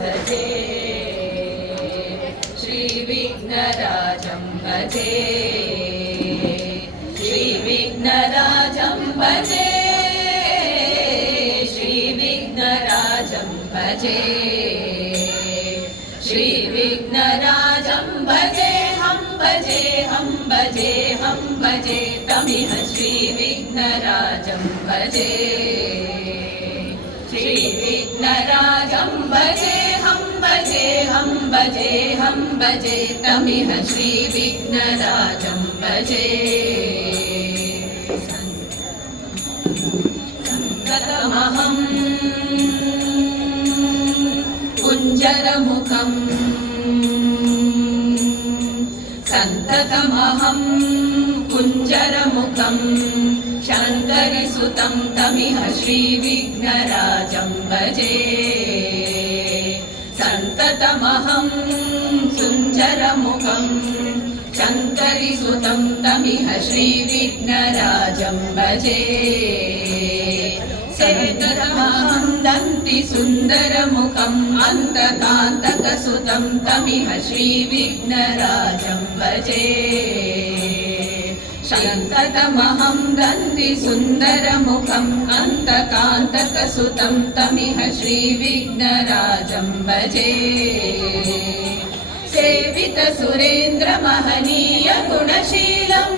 भजे श्रीविघ्नराजं भजे श्रीविघ्नराजं भजे श्रीविघ्नराजं भजे श्रीविघ्नराजं भजे हम भजे तमिह श्रीविघ्नराजं भजे श्रीविघ्नराजं भजे हम भजे तमिह श्रीविघ्नराजं भजे संततमहं कुञ्जरमुखं संततमहं कुञ्जरमुखं शङ्करिसुतं तमिह श्रीविघ्नराजं भजे संततमहं कुञ्जरमुखं शङ्करिसुतं तमिह श्रीविघ्नराजं भजे संततमहं दन्तिसुन्दरमुखम् अन्तकान्तकसुतं तमिह श्रीविघ्नराजं भजे संततमहं दन्तिसुन्दरमुखम् अन्तकान्तकसुतं तमिह श्रीविघ्नराजं भजे सेवितसुरेन्द्रमहनीयगुणशीलं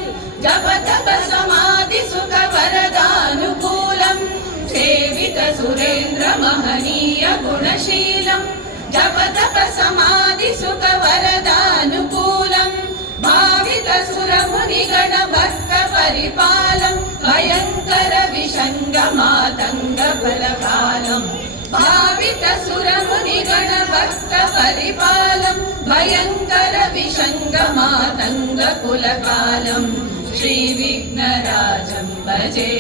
जपतपसमाधिसुखवरदानुकूलम् सेवितसुरेन्द्रमहनीयगुणशीलं जपतपसमाधिसुखवरदानुकूलम् भावितसुरमुनिगणभक्तपरिपालं भयङ्कर विषङ्गमातङ्गफलकालं भावितसुरमुनिगणभक्तपरिपालं भयङ्कर विषङ्गमातङ्गकुलकालं श्रीविघ्नराजं भजे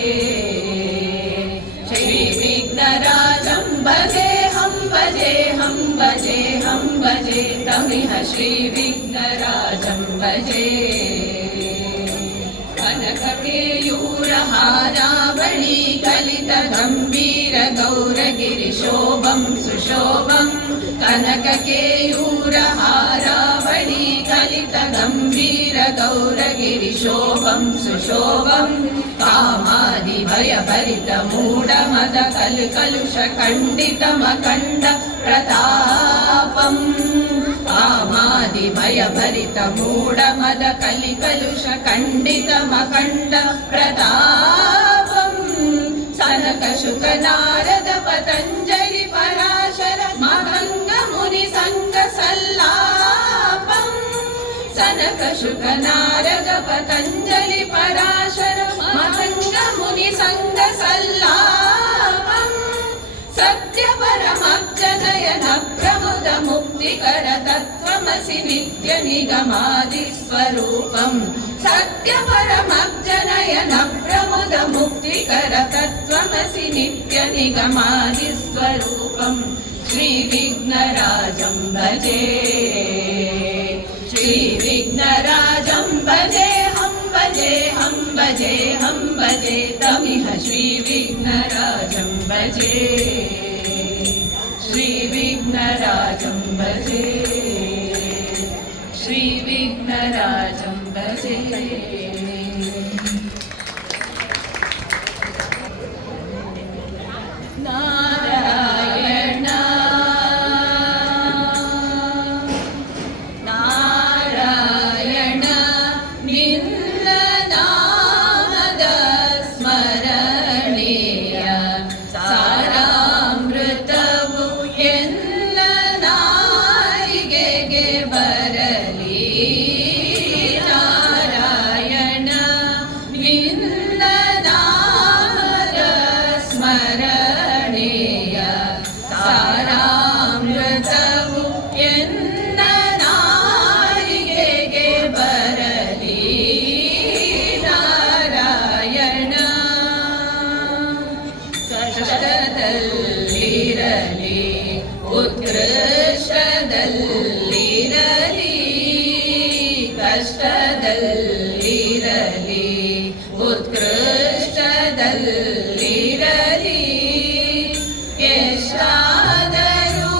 श्रीविघ्नराजं भजे हम भजे तमिह श्रीविघ्नराजं भजे कनककेयूरहारावळी कलितगम्भीरगौरगिरिशोभं सुशोभं कनककेयूरहारावळी कलितगम्भीरगौरगिरिशोभं सुशोभं कामादिभयभरितमूढमदकलुकलुषखण्डितमखण्ड प्रतापम् कामादिभयभरितमूढमदकलिकलुषखण्डितमखण्ड प्रतापम् सनकशुकनारद पतञ्जलि पराशर महङ्गमुनिसङ्गसल्लापम् सनकशुकनारद पतञ्जलि पराशर महङ्गमुनिसङ्गसल्लापम् सत्यपरमब्जनयन प्रमुद मुक्तिकर तत्त्वमसि नित्यनिगमादिस्वरूपम् सत्यपरमब्जनयन प्रमुद मुक्तिकर तत्त्वमसि नित्यनिगमादिस्वरूपम् श्रीविघ्नराजं भजे श्रीविघ्नराजं भजे हम भजे तमिह श्रीविघ्नराजं भजे श्रीविघ्नराजं भजे श्रीविघ्नराजं भजे नारायण नारायण निन्न नामद स्मरणेय सारामृतवु ಎನ್ನ ನಾಲಿಗೆಗೆ ಬರಲಿ ನಾರಾಯಣ ನಿನ್ನ ನಾಮದ ಸ್ಮರಣೆಯ ಸಾರಾಮೃತವು ಎನ್ನ ನಾಲಿಗೆಗೆ ಬರಲಿ ನಾರಾಯಣ ಕಷ್ಟದಲ್ಲಿರಲಿ ಉತ್ಕೃಷ್ಟದಲ್ಲಿರಲಿ ಕಷ್ಟದಲ್ಲಿರಲಿ ಉತ್ಕೃಷ್ಟದಲ್ಲಿರಲಿ ಎಷ್ಟಾದರೂ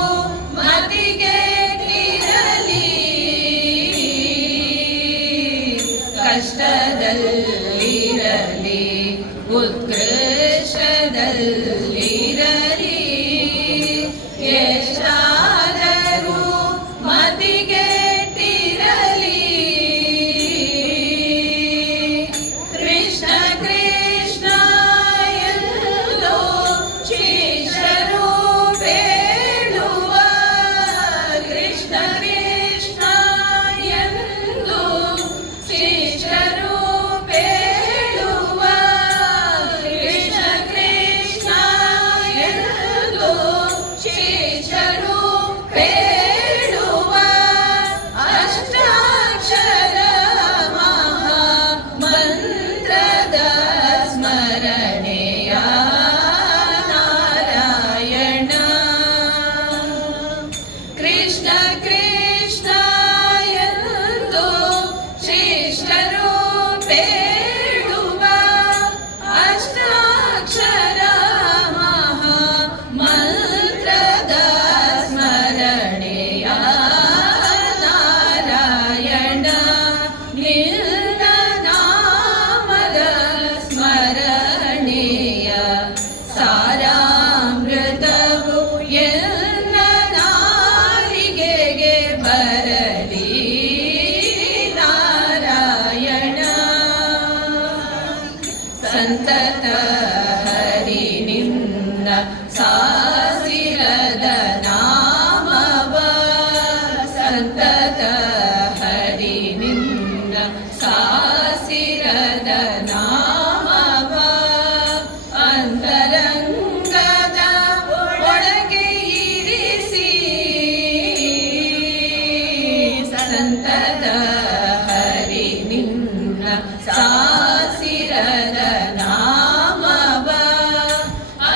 ಬೇಡುವ ಅಷ್ಟಾಕ್ಷರ ಮಹಾ ಮಂತ್ರದ ಸ್ಮರಣೆಯ ನಾರಾಯಣ. ಕೃಷ್ಣ ಕೃಷ್ಣ ಎಂದು ಶಿಷ್ಟರು ಬೇಡುವ ಅಷ್ಟಾಕ್ಷರ ಮಹಾ ಮಂತ್ರದ ಸ್ಮರಣೆಯ ನಾರಾಯಣ. ನಿನ್ನ ನಾಮದ ಸ್ಮರಣೆಯ ಸಾರಾಮೃತವು ಎನ್ನ ನಾಲಿಗೆಗೆ ಬರಲಿ ನಾರಾಯಣ. ಸಂತತ ಹರಿ ನಿನ್ನ ಸಾಸಿರದ ನಾಮವ, ಸಂತತ ಹರಿ ನಿನ್ನ ಸಾಸಿರದ ನಾಮವ ಅಂತರಂಗದ ಒಳಗೆ ಇರಿಸಿ, ಸಂತತ ಹರಿ ನಿನ್ನ ಸಾಸಿರದ ನಾಮವ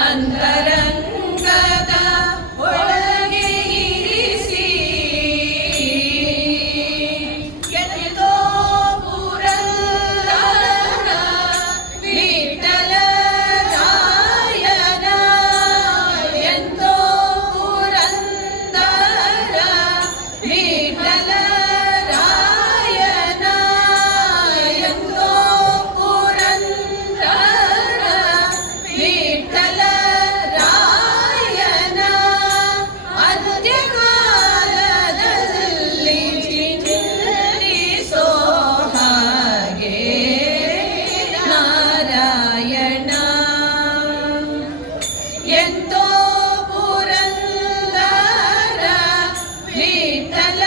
ಅಂತರಂಗದ ಒಳಗೆ ಇರಿಸಿ. ಎಂದೋ ಪುರಂದರ ವಿಠಲ ರಾಯನ, ಎಂದೋ ಪುರಂದರ ವಿಠಲ ರಾಯನ, ಎಂದೋ ಪುರಂದರ ವಿಠಲ ರಾಯನ ಅಂತ್ಯಕಾಲದಲ್ಲಿ ಚಿಂತಿಸೋ ಹಾಗೆ ನಾರಾಯಣ. ಎಂತೋ ಪುರಂದರ ವಿಠಲ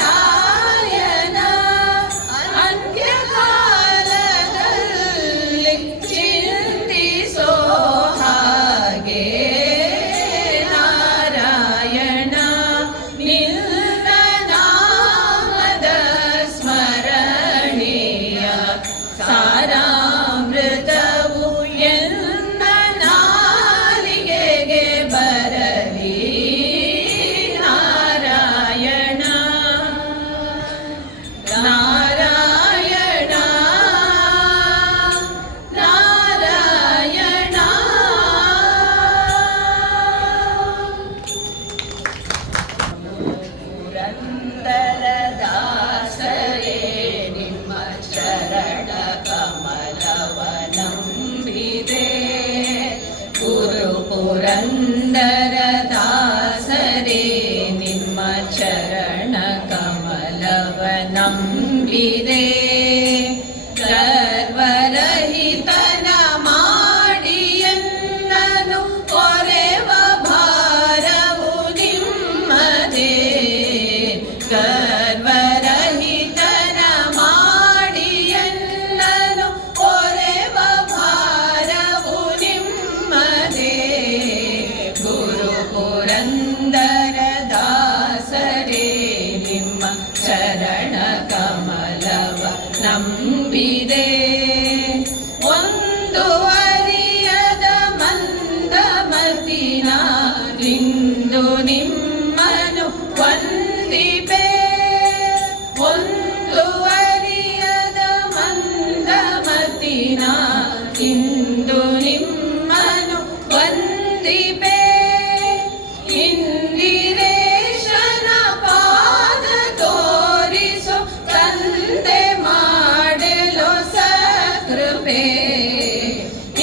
ರಾಯನ ಅಂತ್ಯಕಾಲದಲ್ಲಿ ಚಿಂತಿಸೋ ಹಾಗೆ ನಾರಾಯಣ. ನಿನ್ನ ನಾಮದ ಸ್ಮರಣೆಯ ಸಾರಾಮೃತವು ಎನ್ನ ನಾಲಿಗೆಗೆ ಬರಲಿ ನಾರಾಯಣ. ನಾರಾಯಣ ನಾರಾಯಣ. ಪುರಂದರ ದಾಸರೇ ನಿಮ್ಮ ಶರಣ ಕಮಲವ ನಂಬಿದೆ. ಗುರು ಪುರಂದರ ದಾಸರೇ ನಿಮ್ಮ ಚರಣ ಕಮಲವ ನಂಬಿದೆ. ಗರ್ವರಹಿತನ ಮಾಡಿ ಎನ್ನನು ಕೊರೆವ ಭಾರವು ನಿಮ್ಮದೇ. ಗರ್ವರಹಿತನ ಮಾಡಿ ಎನ್ನನು ಕೊರೆವ ಭಾರವು ನಿಮ್ಮದೇ. ಗುರು ಪುರಂದರ ದಾಸರೇ ನಿಮ್ಮ ಚರಣ ಕಮಲವ ನಂಬಿದೆ. ಒಂದು ಅರಿಯದ ಮಂದಮತಿನ ಇಂದು ನಿಮ್ಮನು ವಂದಿಪೆ. ಒಂದು ಅರಿಯದ ಮಂದಮತಿನ ಇಂದು ನಿಮ್ಮನು ವಂದಿಪೆ. ಇಂದಿರೇಶನ ಪಾದ ತೋರಿಸು ತಂದೆ ಮಾಡಲು ಸಕೃಪೆ.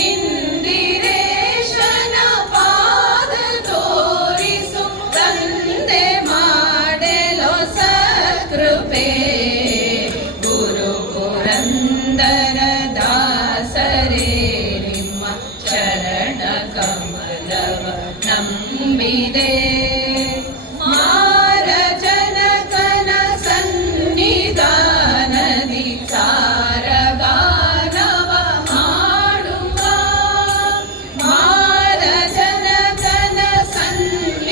ಇಂದಿರೇಶನ ಪಾದ ತೋರಿಸು ತಂದೆ ಮಾಡಲು ಸಕೃಪೆ. ಗುರು ಪುರಂದರ ದಾಸರೇ ನಿಮ್ಮ ಚರಣ ಕಮಲವ ನಂಬಿದೆ. ಮಾರ ಜನಕನ ಸನ್ನಿಧಾನದಿ ಸಾರಗಾನವ ಮಾಡುವ. ಮಾರ ಜನಕನ ಸನ್ನಿಧಾನದಿ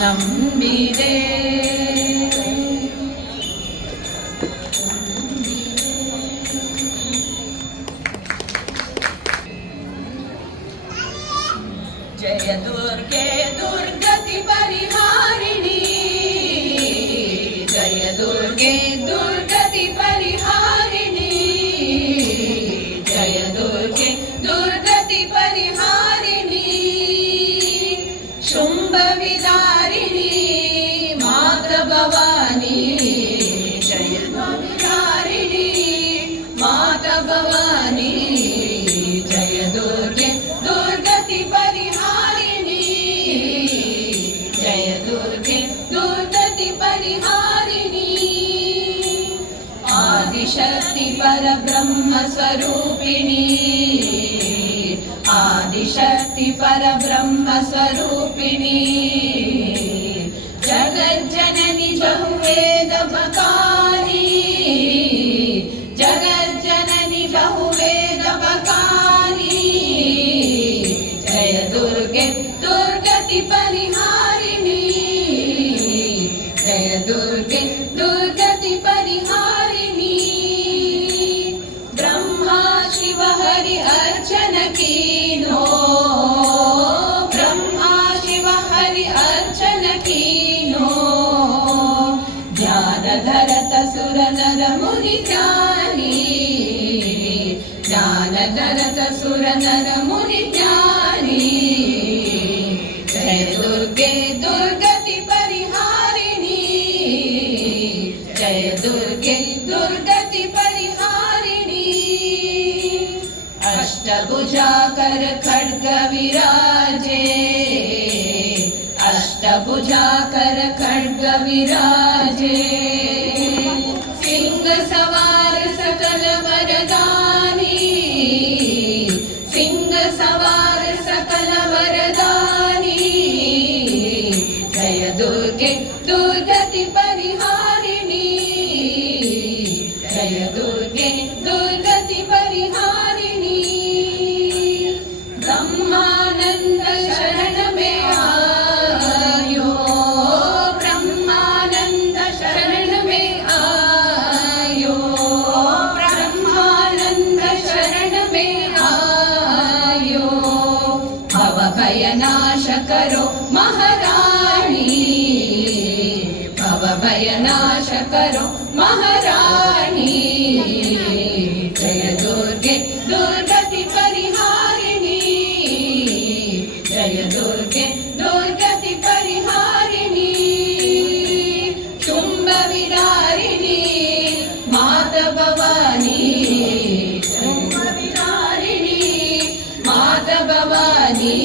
ನಂಬಿದೆ. ಜಯ ದುರ್ಗೆ ದುರ್ಗತಿ ಪರಿಹಾರಿಣಿ, ಜಯ ದುರ್ಗೆ ದುರ್ಗತಿ ಪರಿಹಾರಿಣಿ, ಜಯ ದುರ್ಗೆ ದುರ್ಗತಿ ಪರಿಹಾರಿಣಿ, ಶುಂಭ ವಿದಾರಿಣಿ ಮಾತ ಭವಾನಿ, ಜಯ ವಿದಾರಿಣಿ ಮಾತ ಭವಾನಿ, ಜಯ ದುರ್ಗೆ ದುರ್ಗತಿ ಪರಿಹಾರಿಣಿ, ಜಯ ದುರ್ಗೆ ದುರ್ಗತಿ ಪರಿಹಾರಿಣಿ, ಆದಿಶಕ್ತಿ ಪರಬ್ರಹ್ಮ ಸ್ವರೂಪಿಣಿ, ಆದಿಶಕ್ತಿ ಪರಬ್ರಹ್ಮ ಸ್ವರೂಪಿಣಿ, ಜಗಜ್ಜನನಿ ಬಹುವೇದ ಬಕಾನಿ, ಜಗಜ್ಜನನಿ ಬಹುವೇದ ಬಕಾನಿ, ಜಯ ದುರ್ಗೆ ದುರ್ಗತಿ ಪರಿಹಾರಿಣಿ, ಜಯ ದುರ್ಗೆ ದುರ್ಗತಿ ಪರಿಹಾರಿಣಿ, ಬ್ರಹ್ಮ ಶಿವ ಹರಿ ಅರ್ಚನ कीनो, ब्रह्मा शिव हरि अर्चन कीनो, ध्यान धरत सुर नर मुनि ज्ञानी, ध्यान धरत सुर नर मुनि ज्ञानी, जय दुर्गे दुर्गति परिहारिणी, जय दुर्गे दुर्गति परिहारिणी, अष्टभुजाकर खड्ग विराजे, अष्टभुजाकर खड्ग विराजे, सिंह सवार सकल वरदानी, सिंह सवार सकल वरदानी, जय दुर्गे दुर्गति परिहारिणी, जय दुर्गे दुर्गति परिहारिणी, ब्रह्मानंद शरण में आयो, ब्रह्मानंद शरण में आयो, ब्रह्मानंद शरण में आयो, भव भय नाश करो महारानी, भव भय नाश करो महारानी, जय दुर्गे दुर्गति परिहारिणी, जय दुर्गे दुर्गति परिहारिणी, शुंभ विदारिणी मात भवानी, शुंभ विदारिणी मात भवानी,